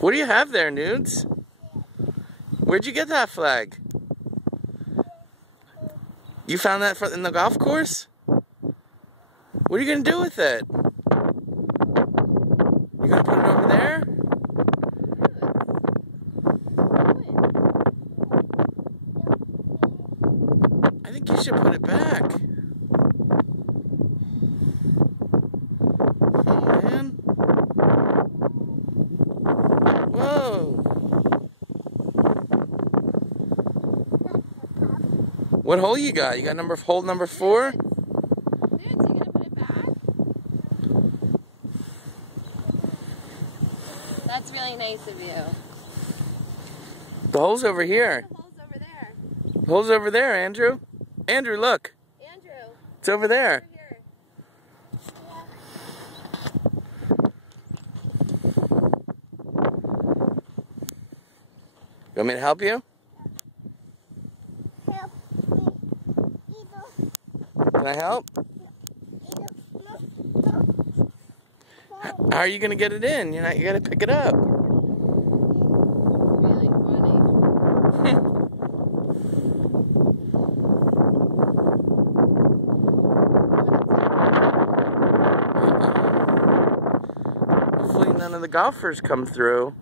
What do you have there, Nudes? Where'd you get that flag? You found that in the golf course? What are you going to do with it? You going to put it over there? I think you should put it back. Oh, man. Whoa. What hole you got? You got hole number 4? Dude, so you gonna put it back? That's really nice of you. The hole's over here. The hole's over there. The hole's over there, Andrew. Andrew, look. Andrew. It's over there. Over here. You want me to help you? Help me. Can I help? How are you going to get it in? You got to pick it up. Really funny. Hopefully none of the golfers come through.